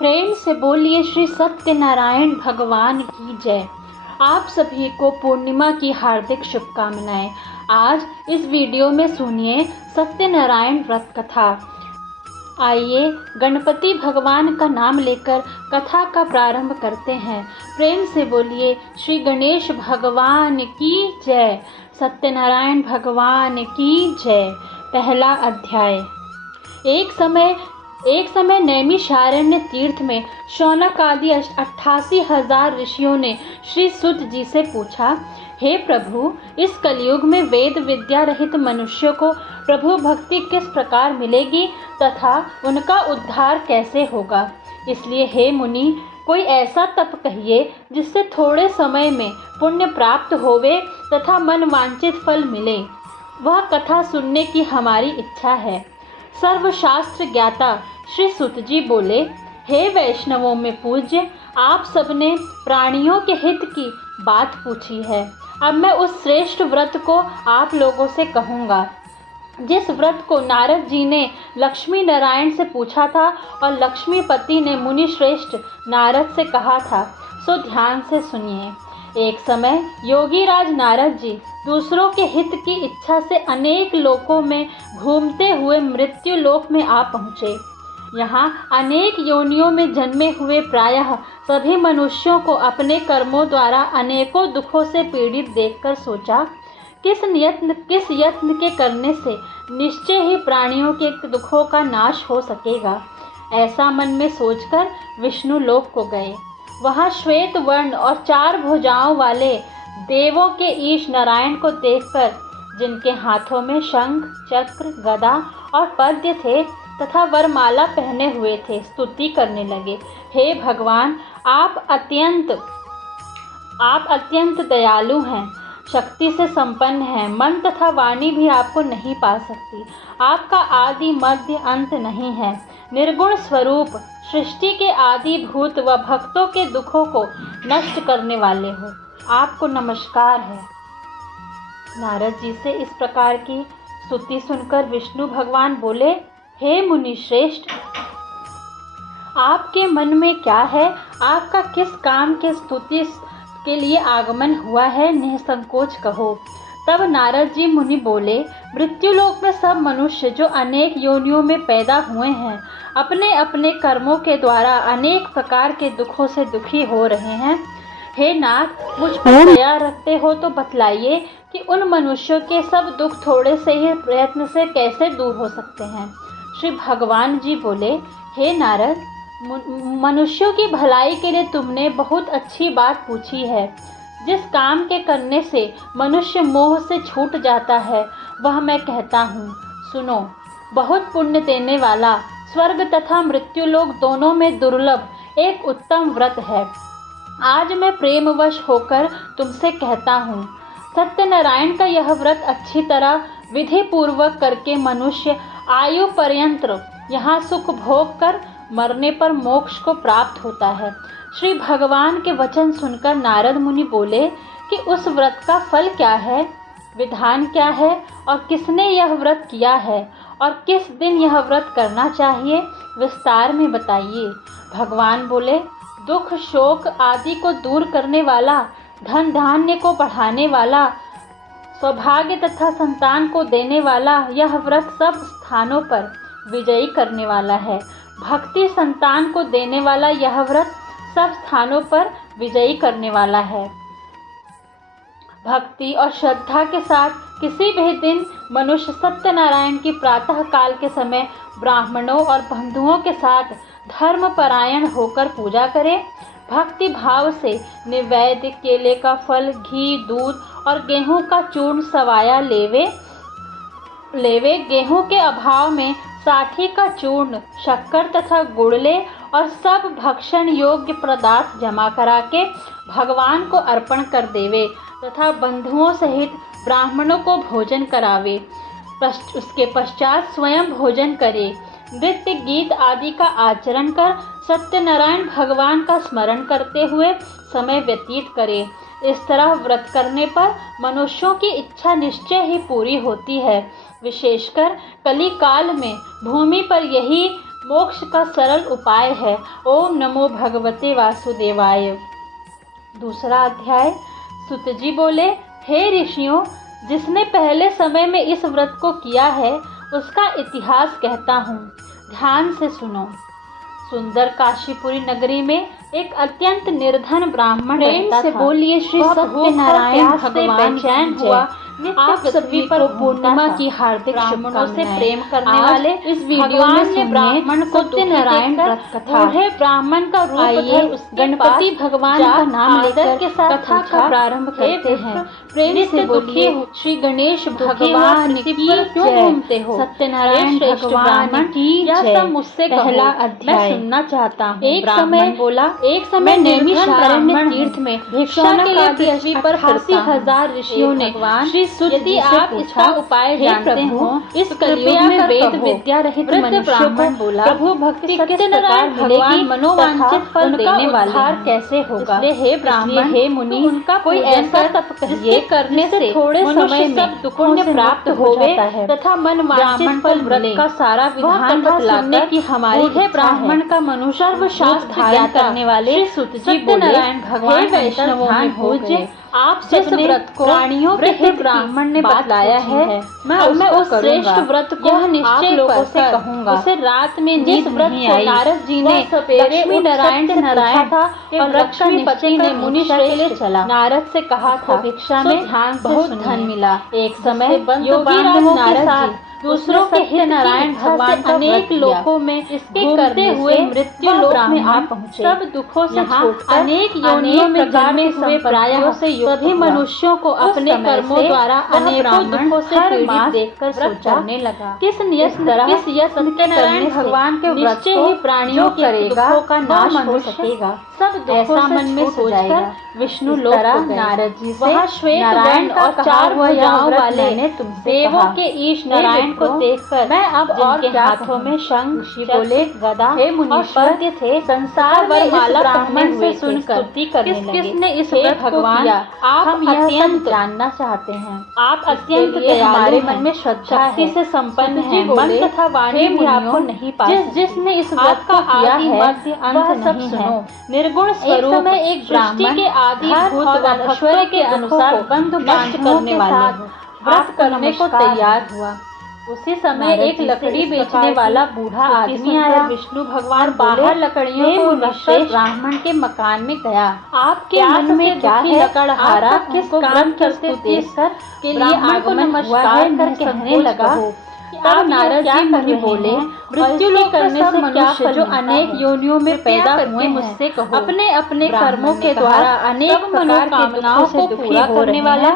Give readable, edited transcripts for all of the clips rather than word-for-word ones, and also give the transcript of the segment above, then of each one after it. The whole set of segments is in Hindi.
प्रेम से बोलिए श्री सत्यनारायण भगवान की जय। आप सभी को पूर्णिमा की हार्दिक शुभकामनाएं। आज इस वीडियो में सुनिए सत्यनारायण व्रत कथा। आइए गणपति भगवान का नाम लेकर कथा का प्रारंभ करते हैं। प्रेम से बोलिए श्री गणेश भगवान की जय, सत्यनारायण भगवान की जय। पहला अध्याय। एक समय नैमिषारण्य तीर्थ में शौनक आदि 88,000 ऋषियों ने श्री सुत जी से पूछा, हे प्रभु, इस कलयुग में वेद विद्या रहित मनुष्यों को प्रभु भक्ति किस प्रकार मिलेगी तथा उनका उद्धार कैसे होगा। इसलिए हे मुनि, कोई ऐसा तप कहिए जिससे थोड़े समय में पुण्य प्राप्त होवे तथा मन वांछित फल मिले। वह कथा सुनने की हमारी इच्छा है। सर्वशास्त्र ज्ञाता श्री सुत जी बोले, हे वैष्णवों में पूज्य, आप सबने प्राणियों के हित की बात पूछी है। अब मैं उस श्रेष्ठ व्रत को आप लोगों से कहूँगा जिस व्रत को नारद जी ने लक्ष्मी नारायण से पूछा था और लक्ष्मीपति ने मुनि श्रेष्ठ नारद से कहा था। सो ध्यान से सुनिए। एक समय योगी राज नारद जी दूसरों के हित की इच्छा से अनेक लोकों में घूमते हुए मृत्यु लोक में आ पहुँचे। यहाँ अनेक योनियों में जन्मे हुए प्रायः सभी मनुष्यों को अपने कर्मों द्वारा अनेकों दुखों से पीड़ित देखकर सोचा, किस यत्न के करने से निश्चय ही प्राणियों के दुखों का नाश हो सकेगा। ऐसा मन में सोचकर विष्णु लोक को गए। वहाँ श्वेत वर्ण और 4 भुजाओं वाले देवों के ईश नारायण को देखकर, जिनके हाथों में शंख, चक्र, गदा और पद्य थे तथा वरमाला पहने हुए थे, स्तुति करने लगे। हे भगवान, आप अत्यंत दयालु हैं, शक्ति से संपन्न हैं, मन तथा वाणी भी आपको नहीं पा सकती। आपका आदि मध्य अंत नहीं है। निर्गुण स्वरूप सृष्टि के आदि भूत व भक्तों के दुखों को नष्ट करने वाले हो, आपको नमस्कार है। नारद जी से इस प्रकार की स्तुति सुनकर विष्णु भगवान बोले, हे मुनि श्रेष्ठ, आपके मन में क्या है? आपका किस काम के स्तुति के लिए आगमन हुआ है? निसंकोच कहो। तब नारद जी मुनि बोले, मृत्युलोक में सब मनुष्य जो अनेक योनियों में पैदा हुए हैं, अपने अपने कर्मों के द्वारा अनेक प्रकार के दुखों से दुखी हो रहे हैं। हे नाथ, मुझ पर दया रखते हो तो बतलाइए कि उन मनुष्यों के सब दुख थोड़े से ही प्रयत्न से कैसे दूर हो सकते हैं। श्री भगवान जी बोले, हे नारद, मनुष्यों की भलाई के लिए तुमने बहुत अच्छी बात पूछी है। जिस काम के करने से मनुष्य मोह से छूट जाता है वह मैं कहता हूँ, सुनो। बहुत पुण्य देने वाला, स्वर्ग तथा मृत्युलोक दोनों में दुर्लभ एक उत्तम व्रत है। आज मैं प्रेमवश होकर तुमसे कहता हूँ, सत्यनारायण का यह व्रत अच्छी तरह विधि पूर्वक करके मनुष्य आयु पर्यंत यहाँ सुख भोग कर मरने पर मोक्ष को प्राप्त होता है। श्री भगवान के वचन सुनकर नारद मुनि बोले कि उस व्रत का फल क्या है, विधान क्या है और किसने यह व्रत किया है और किस दिन यह व्रत करना चाहिए, विस्तार में बताइए। भगवान बोले, दुख शोक आदि को दूर करने वाला, धन धान्य को बढ़ाने वाला, सौभाग्य तथा संतान को देने वाला यह व्रत सब स्थानों पर विजयी करने वाला है। भक्ति संतान को देने वाला यह व्रत सब स्थानों पर विजयी करने वाला है। भक्ति और श्रद्धा के साथ किसी भी दिन मनुष्य सत्यनारायण की प्रातः काल के समय ब्राह्मणों और बंधुओं के साथ धर्मपरायण होकर पूजा करे। भक्ति भाव से निवेद्य, केले का फल, घी, दूध और गेहूं का चूर्ण सवाया लेवे। गेहूं के अभाव में साठी का चूर्ण, शक्कर तथा गुड़ ले और सब भक्षण योग्य पदार्थ जमा करा के भगवान को अर्पण कर देवे तथा बंधुओं सहित ब्राह्मणों को भोजन करावे। उसके पश्चात स्वयं भोजन करे। नृत्य गीत आदि का आचरण कर सत्यनारायण भगवान का स्मरण करते हुए समय व्यतीत करे। इस तरह व्रत करने पर मनुष्यों की इच्छा निश्चय ही पूरी होती है। विशेषकर कली काल में भूमि पर यही मोक्ष का सरल उपाय है। ओम नमो भगवते वासुदेवाय। दूसरा अध्याय। सुत जी बोले, हे ऋषियों, जिसने पहले समय में इस व्रत को किया है उसका इतिहास कहता हूँ, ध्यान से सुनो। सुंदर काशीपुरी नगरी में एक अत्यंत निर्धन ब्राह्मण रहता था। बोलिए श्री सत्यनारायण भगवान बेचैन हुआ आप सभी पर पूर्णिमा की हार्दिक ब्राह्मणों से प्रेम करने वाले इस वीडियो में ब्राह्मण को सत्यनारायण व्रत कथा ब्राह्मण का रूप धर गणपति भगवान का नाम लेकर के साथ कथा का प्रारंभ करते हैं। प्रेम से बोलिए, श्री गणेश भगवान की क्यों घूमते हो? सत्यनारायण भगवान की जय। सब मुझसे पहला अध्याय मैं सुनना चाहता हूँ। एक समय बोला, एक समय नैमिषारण्य तीर्थ में भिक्षा के लिए पृथ्वी पर 88,000 ऋषियों ने श्री यदि आप इसका उपाय जानते हो, इस कलयुग में वेद विद्या रहित मनुष्य को बोला, प्रभु भक्ति किस प्रकार भगवान मनोवांछित फल देने वाले कैसे होगा। हे ब्राह्मण, हे मुनि, उनका कोई ऐसा तप कहिए करने से थोड़े समय में सब दुखों से प्राप्त हो जाता है तथा मन वांछित फल व्रत का सारा विधान बतलाकर कि हमारी ब्राह्मण का मनुष्य सर्वशास्त्र धारण करने वाले सत्यनारायण भगवान वैष्णवों में पूज्य आप जिस व्रत को प्राणियों के हित ब्राह्मण ने बतलाया है, मैं उस श्रेष्ठ व्रत को निश्चय लोगों से कहूँगा। उसे रात में जिस व्रत को नारद जी ने सवेरे नारायण से नारायण था और लक्ष्मी पति ने मुनि श्रेष्ठ चला। नारद से कहा था, भिक्षा में बहुत धन मिला। एक समय योगी राज नारद जी दूसरों के हित नारायण भगवान अनेक लोकों में इसके करते हुए मृत्यु लोक में आप पहुँचे। सब दुखों से छूटकर अनेक योनियों में जन्मे हुए प्रायः से सभी मनुष्यों को अपने कर्मों द्वारा अनेकों दुखों से पीड़ित देखकर सोचने लगा, किस यश सत्यनारायण भगवान के व्रत ही प्राणियों के दुखों का नाश हो सकेगा। सब ऐसा मन में सोचकर विष्णु लोक नारद जी से श्वेत नारायण और 4 भुजाओं वाले ने देवों के ईश नारायण को देखकर मैं अब और हाथों में शंख, बोले गदा और पद्य थे, संसार वरमाला ब्राह्मण से सुनकर किसने इस व्रत भगवान आप हम अत्यंत जानना चाहते हैं। आप अत्यंत हमारे मन में श्रद्धा से संपन्न है, मन तथा वाणी भी आपको नहीं पाते। जिसने इस व्रत का किया है वह सब सुनो। निर्गुण स्वरूप एक ब्राह्मण के आदि भूत ईश्वर के अनुसार बंधु नष्ट करने वाले व्रत करने को तैयार हुआ। उसी समय एक लकड़ी बेचने वाला बूढ़ा आदमी आया। विष्णु भगवान बाहर लकड़ियों को रखकर ब्राह्मण के मकान में गया। आपके मन में क्या है? लकड़हारा किस काम करते देखकर के लिए आगमन नमस्कार कर कहने लगा। तब नारद जी मुनि बोले, मृत्यु लोक करने से मनुष्य जो अनेक योनियों में पैदा हुए मुझसे कहो। अपने अपने कर्मों के द्वारा अनेक मनोकामनाओं को पूरा करने वाला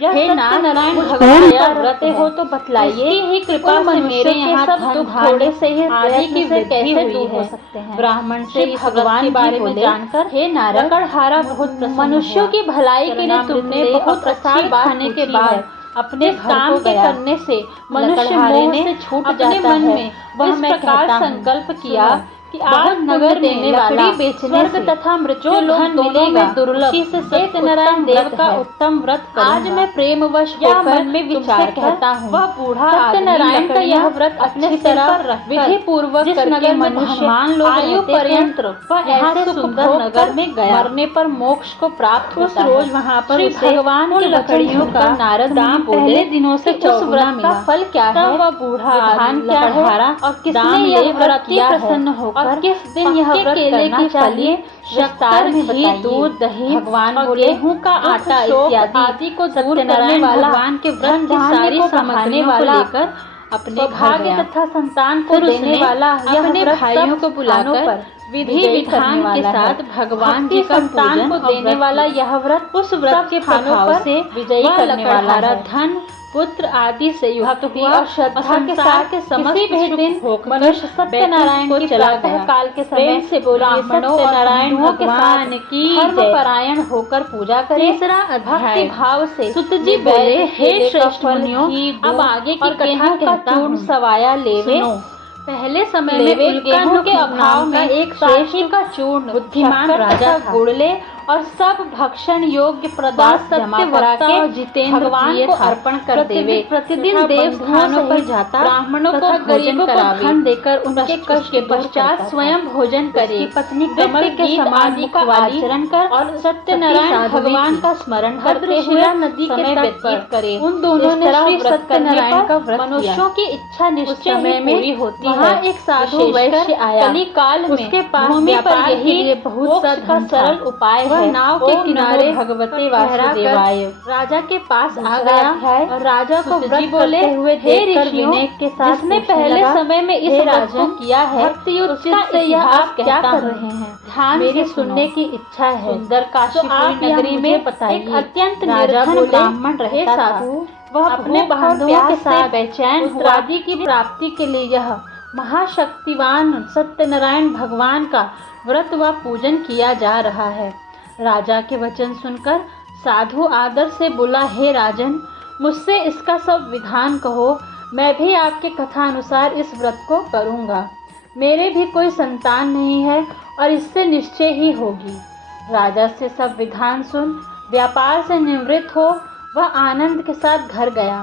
यह सत्यनारायण भगवान का व्रत हो तो बतलाइए। ही कृपा से मेरे यहाँ सब दुख थोड़े से ही आदि की कैसे दूर हो सकते हैं। ब्राह्मण से भगवान के बारे में जानकर, हे नारद, लकड़हारा बहुत मनुष्यों की भलाई के लिए तुमने बहुत प्रसाद खाने के बाद अपने काम के करने से मनुष्य मोह से छूट जाता है। वह मैं प्रकार संकल्प किया कि आज नगर देने वाला स्वर्ग तथा मृत्यु धन मिलेगा दुर्लभ से सत्यनारायण देव का उत्तम व्रत करूंगा। आज मैं प्रेमवश या मन में विचार कहता हूँ, वह बूढ़ा सत्यनारायण का यह व्रत अपने तरह विधि पूर्वक जिस नगर में धनवान लोग आयु पर्यंत वह ऐसे सुंदर नगर में गया, मरने पर मोक्ष को प्राप्त होता है। रोज वहाँ पर भगवान उन लकड़ियों का नारद दाम पहले दिनों से उस व्रत का फल क्या है, वह बूढ़ा धान क्या है और किसने यह व्रत किया प्रसन्न होकर और किस दिन यह व्रत करना चाहिए। शक्कर, घी, दूध, दही, भगवान और गेहूं का आटा इत्यादि आदि को दूर करने वाला, भगवान के व्रत की सारी सामग्रियों को लेकर अपने भाग्य तथा संतान को देने वाला अपने भाइयों को बुलाकर विधि विधान के साथ भगवान की संतान को देने वाला यह व्रत उस व्रत के प्रभाव से विजयी करने वाला धन पुत्र आदि से युक्त हुआ और श्रद्धा के साथ समस्त दिन मनुष्य सत्यनारायण को चला गया। काल के समय से सत्यनारायण भगवान की धर्मपरायण होकर पूजा करे। तीसरा भक्ति भाव से सुत जी बोले, हे श्रेष्ठ मुनियों, अब आगे की कथा का चूर्ण सवाया लेवे। पहले समय में गेहूं के अभाव में एक श्रेष्ठ का चूर्ण बुद्धिमान राजा गुड़ ले और सब भक्षण योग्य पदार्थ जमा करा के जितेंद्र भगवान को अर्पण कर देवे। प्रतिदिन देव स्थानों पर जाता, ब्राह्मणों को गरीबों को धन देकर उनके कष्ट के पश्चात स्वयं भोजन करे, पत्नी कमल के समान का आचरण कर और सत्यनारायण भगवान का स्मरण करते हुए नदी के तट पर करे। उन दोनों ने श्री सत्यनारायण का व्रत मनुष्यों की इच्छा निश्चय में पूरी होती है। एक साधु वैश्य आया, कली काल में उसके पास भूमि पर यही बहुत का सरल उपाय है। नाव के किनारे भगवती वासुदेवाय राजा के पास आ गया और राजा को व्रत बोले हुए देखकर विनय के साथ जिसने पहले समय में इस व्रत को किया है, उसका से यह आप क्या कर रहे हैं, ध्यान मेरी सुनने की इच्छा है। सुंदर काशीपुरी नगरी में एक अत्यंत निर्धन ब्राह्मण रहता था। वह अपने बंधुओं के साथ बेचैन पुत्रादि की प्राप्ति के लिए यह महाशक्तिवान सत्यनारायण भगवान का व्रत व पूजन किया जा रहा है। राजा के वचन सुनकर साधु आदर से बोला, हे राजन, मुझसे इसका सब विधान कहो, मैं भी आपके कथानुसार इस व्रत को करूँगा। मेरे भी कोई संतान नहीं है और इससे निश्चय ही होगी। राजा से सब विधान सुन व्यापार से निवृत्त हो वह आनंद के साथ घर गया।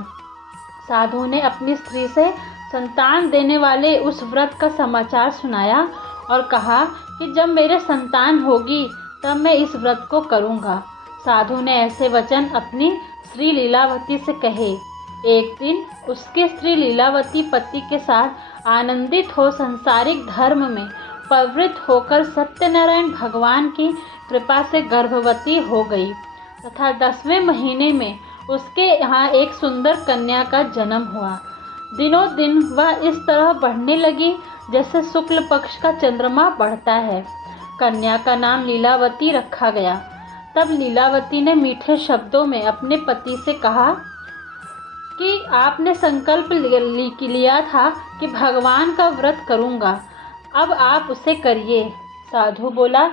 साधु ने अपनी स्त्री से संतान देने वाले उस व्रत का समाचार सुनाया और कहा कि जब मेरे संतान होगी तब मैं इस व्रत को करूँगा। साधु ने ऐसे वचन अपनी स्त्री लीलावती से कहे। एक दिन उसकी स्त्री लीलावती पति के साथ आनंदित हो संसारिक धर्म में प्रवृत्त होकर सत्यनारायण भगवान की कृपा से गर्भवती हो गई तथा 10वें महीने में उसके यहाँ एक सुंदर कन्या का जन्म हुआ। दिनों दिन वह इस तरह बढ़ने लगी जैसे शुक्ल पक्ष का चंद्रमा बढ़ता है। कन्या का नाम लीलावती रखा गया। तब लीलावती ने मीठे शब्दों में अपने पति से कहा कि आपने संकल्प लिया था कि भगवान का व्रत करूँगा, अब आप उसे करिए। साधु बोला,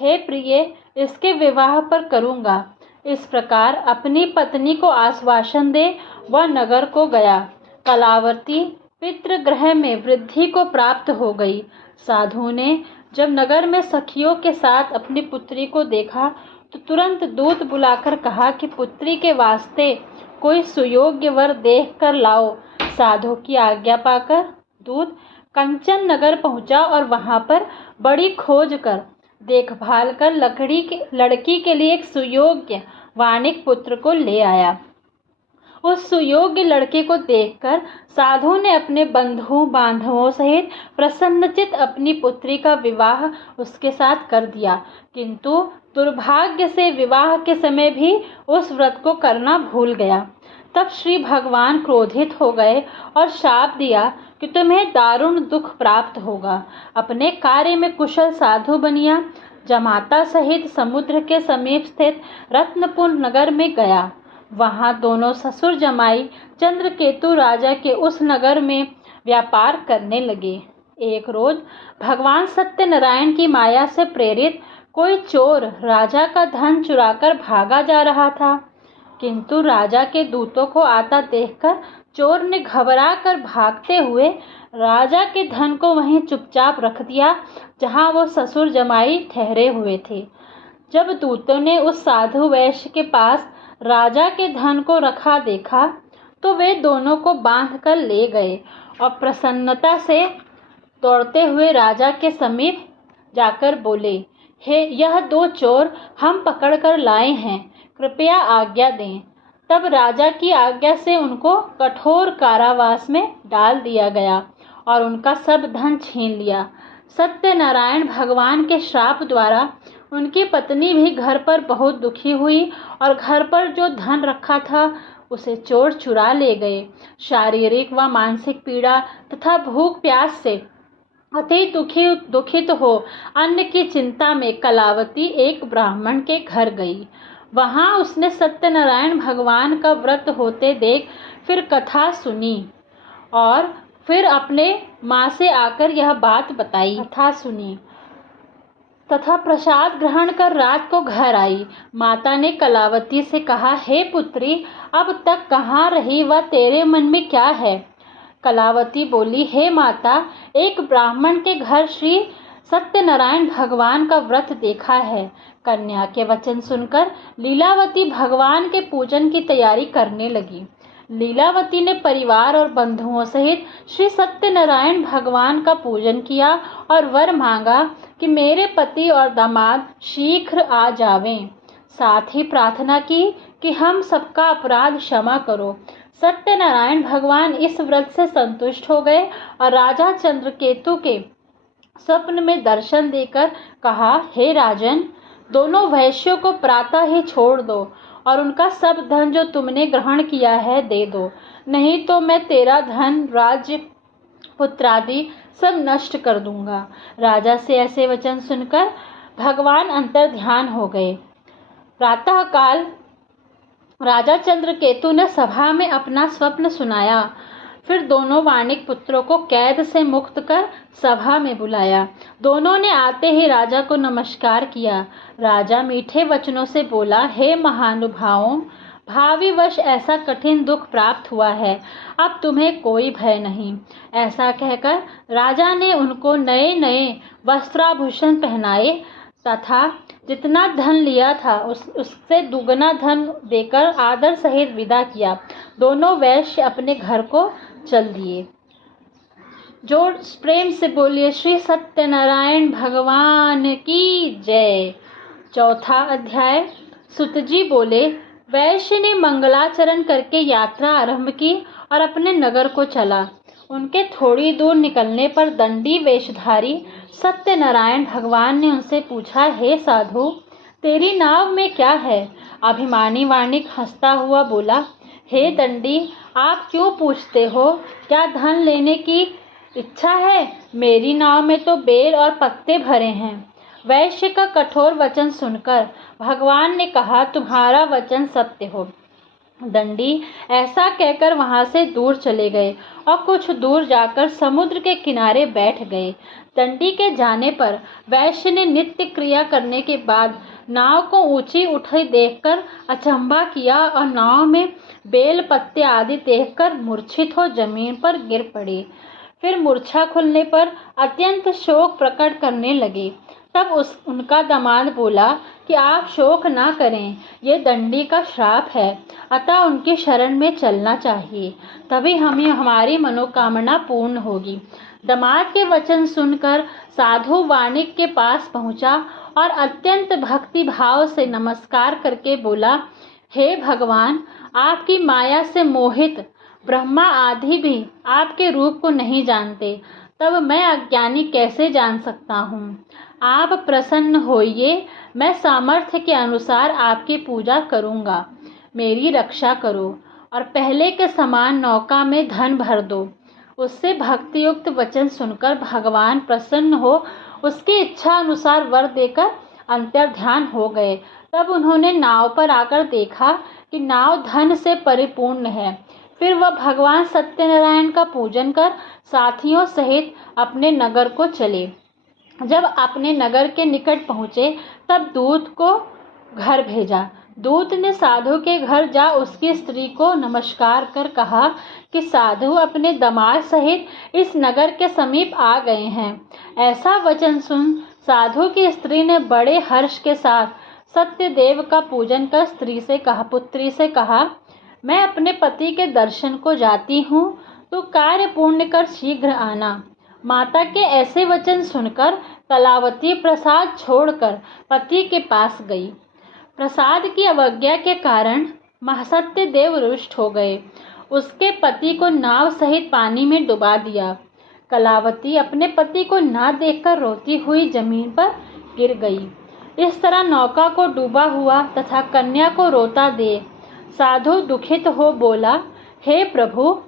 हे प्रिय, इसके विवाह पर करूँगा। इस प्रकार अपनी पत्नी को आश्वासन दे वह नगर को गया। कलावती पितृगृह में वृद्धि को प्राप्त हो गई। साधु ने जब नगर में सखियों के साथ अपनी पुत्री को देखा तो तुरंत दूत बुलाकर कहा कि पुत्री के वास्ते कोई सुयोग्य वर देख कर लाओ। साधु की आज्ञा पाकर दूत कंचन नगर पहुंचा और वहां पर बड़ी खोज कर देखभाल कर लड़की के लिए एक सुयोग्य वाणिक पुत्र को ले आया। उस सुयोग्य लड़के को देखकर साधु ने अपने बंधु बांधवों सहित प्रसन्नचित अपनी पुत्री का विवाह उसके साथ कर दिया, किंतु दुर्भाग्य से विवाह के समय भी उस व्रत को करना भूल गया। तब श्री भगवान क्रोधित हो गए और शाप दिया कि तुम्हें दारुण दुख प्राप्त होगा। अपने कार्य में कुशल साधु बनिया जमाता सहित समुद्र के समीप स्थित रत्नपुर नगर में गया। वहां दोनों ससुर जमाई चंद्रकेतु राजा के उस नगर में व्यापार करने लगे। एक रोज भगवान सत्यनारायण की माया से प्रेरित कोई चोर राजा का धन चुराकर भागा जा रहा था, किंतु राजा के दूतों को आता देखकर चोर ने घबरा कर भागते हुए राजा के धन को वहीं चुपचाप रख दिया जहां वो ससुर जमाई ठहरे हुए थे। जब दूतों ने उस साधु वैश्य के पास राजा के धन को रखा देखा तो वे दोनों को बांध कर ले गए और प्रसन्नता से दौड़ते हुए राजा के समीप जाकर बोले, हे, यह दो चोर हम पकड़ कर लाए हैं, कृपया आज्ञा दें। तब राजा की आज्ञा से उनको कठोर कारावास में डाल दिया गया और उनका सब धन छीन लिया। सत्यनारायण भगवान के श्राप द्वारा उनकी पत्नी भी घर पर बहुत दुखी हुई और घर पर जो धन रखा था उसे चोर चुरा ले गए। शारीरिक व मानसिक पीड़ा तथा भूख प्यास से अति दुखित हो अन्न की चिंता में कलावती एक ब्राह्मण के घर गई। वहां उसने सत्यनारायण भगवान का व्रत होते देख फिर कथा सुनी और फिर अपने माँ से आकर यह बात बताई। कथा सुनी तथा प्रसाद ग्रहण कर रात को घर आई। माता ने कलावती से कहा, हे पुत्री, अब तक कहाँ रही व तेरे मन में क्या है? कलावती बोली, हे माता, एक ब्राह्मण के घर श्री सत्यनारायण भगवान का व्रत देखा है। कन्या के वचन सुनकर लीलावती भगवान के पूजन की तैयारी करने लगी। लीलावती ने परिवार और बंधुओं सहित श्री सत्यनारायण भगवान का पूजन किया और वर मांगा कि मेरे पति और दामाद शीघ्र आ जावें। साथ ही प्रार्थना की कि हम सबका अपराध क्षमा करो। सत्यनारायण भगवान इस व्रत से संतुष्ट हो गए और राजा चंद्रकेतु के स्वप्न में दर्शन देकर कहा, हे राजन, दोनों वैश्यों को प्रातः ही छोड़ दो और उनका सब धन जो तुमने ग्रहण किया है दे दो, नहीं तो मैं तेरा धन, राज्य, पुत्रादि सब नष्ट कर दूंगा। राजा से ऐसे वचन सुनकर भगवान अंतर ध्यान हो गए। प्रातः काल राजा चंद्रकेतु ने सभा में अपना स्वप्न सुनाया। फिर दोनों वाणिक पुत्रों को कैद से मुक्त कर सभा में बुलाया। दोनों ने आते ही राजा को नमस्कार किया। राजा मीठे वचनों से बोला, हे महानुभावों, भावी वर्ष ऐसा कठिन दुख प्राप्त हुआ है, अब तुम्हें कोई भय नहीं। ऐसा कहकर राजा ने उनको नए नए वस्त्राभूषण पहनाए तथा जितना धन लिया था उससे दुगना धन देकर आदर सहित विदा किया। दोनों वैश्य अपने घर को चल दिए। जोर प्रेम से बोलिए श्री सत्यनारायण भगवान की जय। चौथा अध्याय। सुतजी बोले, वैश्य ने मंगलाचरण करके यात्रा आरंभ की और अपने नगर को चला। उनके थोड़ी दूर निकलने पर दंडी वेशधारी सत्यनारायण भगवान ने उनसे पूछा, हे साधु, तेरी नाव में क्या है? अभिमानी वाणिक हंसता हुआ बोला, हे दंडी, आप क्यों पूछते हो? क्या धन लेने की इच्छा है? मेरी नाव में तो बेल और पत्ते भरे हैं। वैश्य का कठोर वचन सुनकर भगवान ने कहा, तुम्हारा वचन सत्य हो। दंडी ऐसा कहकर वहां से दूर चले गए और कुछ दूर जाकर समुद्र के किनारे बैठ गए। दंडी के जाने पर वैश्य ने नित्य क्रिया करने के बाद नाव को ऊंची उठी देखकर अचंभा किया और नाव में बेल पत्ते आदि देखकर मूर्छित हो जमीन पर गिर पड़े। फिर मूर्छा खुलने पर अत्यंत शोक प्रकट करने लगे। तब उनका दामाद बोला कि आप शोक ना करें, ये दंडी का श्राप है, अतः उनकी शरण में चलना चाहिए, तभी हमारी मनोकामना पूर्ण होगी। दामाद के वचन सुनकर साधु वाणिक के पास पहुंचा और अत्यंत भक्ति भाव से नमस्कार करके बोला, हे भगवान, आपकी माया से मोहित ब्रह्मा आदि भी आपके रूप को नहीं जानते, तब मैं अज्ञानी कैसे जान सकता हूँ। आप प्रसन्न होइए, मैं सामर्थ्य के अनुसार आपकी पूजा करूँगा। मेरी रक्षा करो और पहले के समान नौका में धन भर दो। उससे भक्तियुक्त वचन सुनकर भगवान प्रसन्न हो उसकी इच्छा अनुसार वर देकर अंतर्ध्यान हो गए। तब उन्होंने नाव पर आकर देखा कि नाव धन से परिपूर्ण है। फिर वह भगवान सत्यनारायण का पूजन कर साथियों सहित अपने नगर को चले। जब अपने नगर के निकट पहुँचे तब दूत को घर भेजा। दूत ने साधु के घर जा उसकी स्त्री को नमस्कार कर कहा कि साधु अपने दामाद सहित इस नगर के समीप आ गए हैं। ऐसा वचन सुन साधु की स्त्री ने बड़े हर्ष के साथ सत्यदेव का पूजन कर पुत्री से कहा, मैं अपने पति के दर्शन को जाती हूँ, तो कार्य पूर्ण कर शीघ्र आना। माता के ऐसे वचन सुनकर कलावती प्रसाद छोड़कर पति के पास गई। प्रसाद की अवज्ञा के कारण सत्यदेव रुष्ट हो गए। उसके पति को नाव सहित पानी में डुबा दिया। कलावती अपने पति को ना देखकर रोती हुई जमीन पर गिर गई। इस तरह नौका को डूबा हुआ तथा कन्या को रोता देख साधु दुखित हो बोला, हे प्रभु,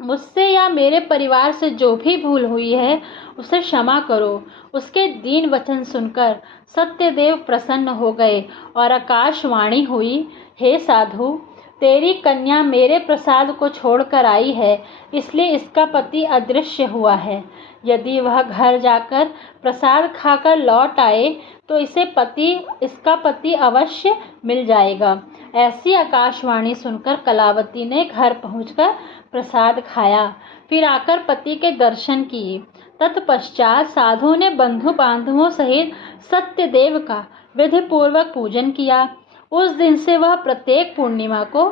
मुझसे या मेरे परिवार से जो भी भूल हुई है उसे क्षमा करो। उसके दीन वचन सुनकर सत्यदेव प्रसन्न हो गए और आकाशवाणी हुई, हे साधु, तेरी कन्या मेरे प्रसाद को छोड़कर आई है, इसलिए इसका पति अदृश्य हुआ है। यदि वह घर जाकर प्रसाद खाकर लौट आए तो इसका पति अवश्य मिल जाएगा। ऐसी आकाशवाणी सुनकर कलावती ने घर पहुंचकर प्रसाद खाया, फिर आकर पति के दर्शन किए। तत्पश्चात साधु ने बंधु बांधवों सहित सत्यदेव का विधि पूर्वक पूजन किया। उस दिन से वह प्रत्येक पूर्णिमा को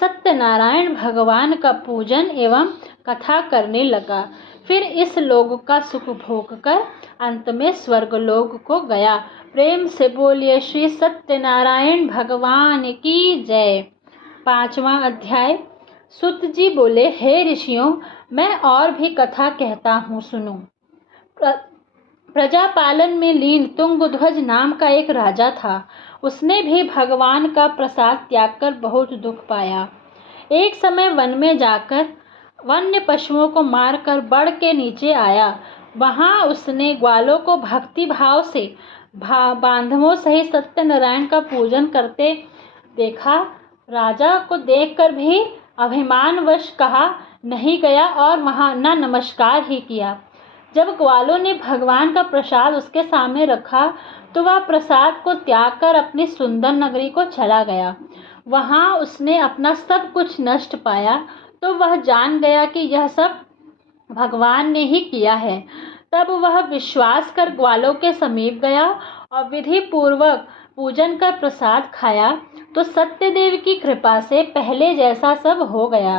सत्यनारायण भगवान का पूजन एवं कथा करने लगा। फिर इस लोक का सुख भोग कर अंत में स्वर्गलोक को गया। प्रेम से बोलिए श्री सत्यनारायण भगवान की जय। 5वां अध्याय। सुत जी बोले, हे ऋषियों, मैं और भी कथा कहता हूँ, सुनो। प्रजापालन में लीन तुंगध्वज नाम का एक राजा था। उसने भी भगवान का प्रसाद त्याग कर बहुत दुख पाया। एक समय वन में जाकर वन्य पशुओं को मारकर बड़ के नीचे आया। वहां उसने ग्वालों को भक्ति भाव से बांधवों सहित सत्यनारायण का पूजन करते देखा। राजा को देखकर भी अभिमानवश कहा नहीं गया और वहां न नमस्कार ही किया। जब ग्वालों ने भगवान का प्रसाद उसके सामने रखा तो वह प्रसाद को त्याग कर अपनी सुंदर नगरी को चला गया। वहां उसने अपना सब कुछ नष्ट पाया तो वह जान गया कि यह सब भगवान ने ही किया है। तब वह विश्वास कर ग्वालों के समीप गया और विधि पूर्वक पूजन का प्रसाद खाया तो सत्यदेव की कृपा से पहले जैसा सब हो गया।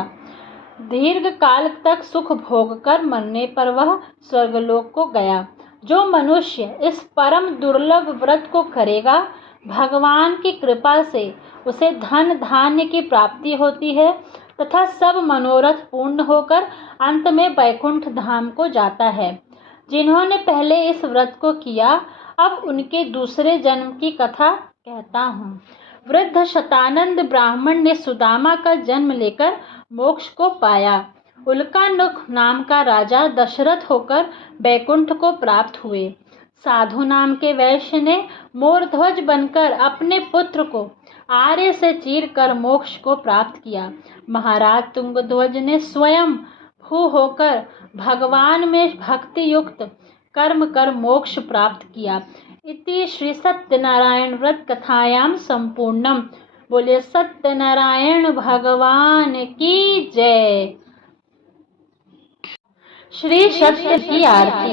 दीर्घ काल तक सुख भोग कर मरने पर वह स्वर्गलोक को गया। जो मनुष्य इस परम दुर्लभ व्रत को करेगा, भगवान की कृपा से उसे धन धान्य की प्राप्ति होती है तथा सब मनोरथ पूर्ण होकर अंत में वैकुंठ धाम को जाता है। जिन्होंने पहले इस व्रत को किया, अब उनके दूसरे जन्म की कथा कहता हूँ। वृद्ध शतानंद ब्राह्मण ने सुदामा का जन्म लेकर मोक्ष को पाया। उल्कानुक नाम का राजा दशरथ होकर वैकुंठ को प्राप्त हुए। साधु नाम के वैश्य ने मोरध्वज बनकर अपने पुत्र को आर्य से चीर कर मोक्ष को प्राप्त किया। महाराज तुंगध्वज ने स्वयं भू होकर भगवान में भक्ति युक्त कर्म कर मोक्ष प्राप्त किया। इति श्री सत्यनारायण व्रत कथायाम संपूर्णम। बोले सत्यनारायण भगवान की जय। श्री सत्य की आरती।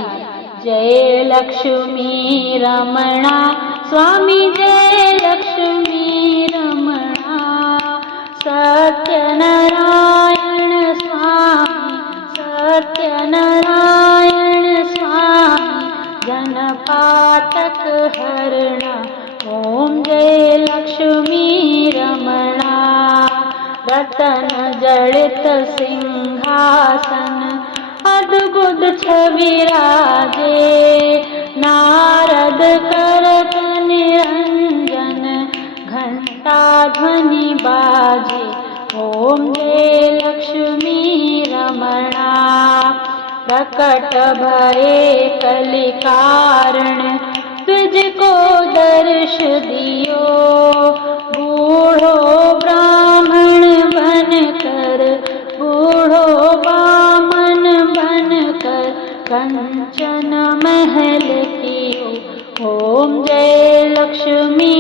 जय लक्ष्मी रमणा स्वामी, जय लक्ष्मी रमणा। सत्यनारायण स्वामी, सत्यनारायण स्वामी, जनपातक हरणा। ओम जय लक्ष्मी रमणा। रतन जड़ित सिंहासन, अद्भुत छवि राजे। नारद करक निरंजन, घंटा ध्वनि बाजे। ओम जय लक्ष्मी रमणा। प्रकट भये कलि कारण, तुझको दर्श दियो। बूढ़ो ब्राह्मण बनकर, बूढ़ो बामन बनकर, कंचन महल कियो। ओम जय लक्ष्मी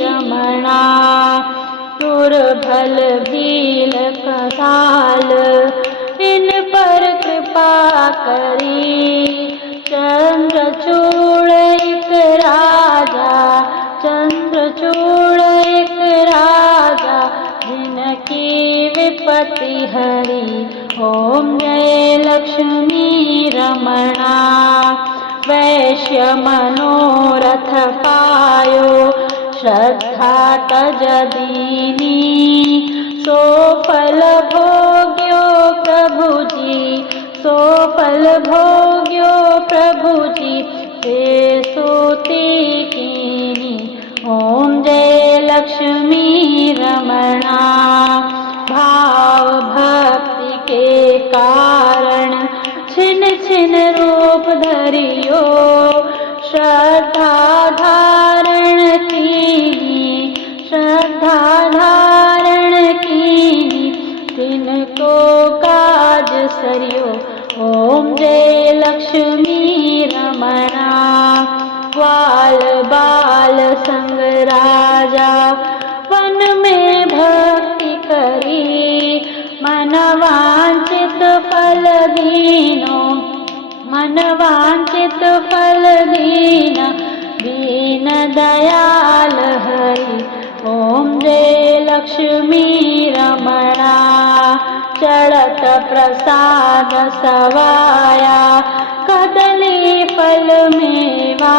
रमणा। दुर्बल भील कसाल, इन पर कृपा करी। चंद्रचूड़ एक राजा, चंद्रचूड़ एक राजा, जिनकी विपत्ति हरी। ओम जय लक्ष्मी रमणा। वैश्य मनोरथ पायो, श्रद्धा तज दीनी। सो फल भोग्यो प्रभु जी, सो फल भोग्यो प्रभु जी, ते सोती कीनी। ओम जय लक्ष्मी रमणा। भाव भक्ति के कारण, छिन छिन रूप धरियो। श्रद्धा धारण कीनी, श्रद्धा धारण कीनी, तिनको काज सरियो। ओम जय लक्ष्मी रमणा। ग्वाल बाल संग राजा, वन में भक्ति करी। मन वांछित फल दीनो, मन वांछित फल दीना दीन दयाल हरि। ओम जय लक्ष्मी रमणा चढ़त प्रसाद सवाया कदली फल मेवा।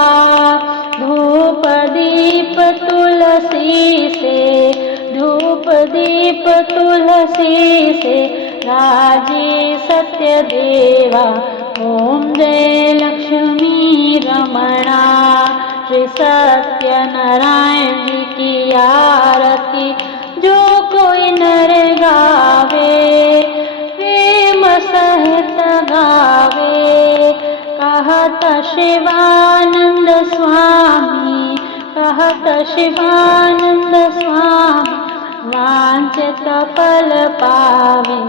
धूप दीप तुलसी से धूप दीप तुलसी से राजी सत्य देवा। ओम जय लक्ष्मी रमणा श्री सत्य नारायण जी की आरती जो कोई नर गावे प्रेम सहित गावे। कहत शिवानंद स्वामी कहत शिवानंद स्वामी वांछित फल पावे।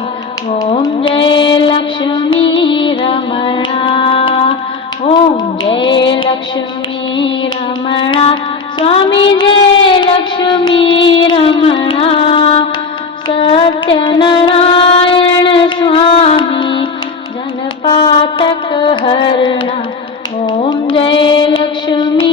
ओम जय लक्ष्मी रमणा ओम जय लक्ष्मी रमणा स्वामी जय लक्ष्मी रमणा। सत्यनारायण स्वामी जनपातक हरणा। ओम जय लक्ष्मी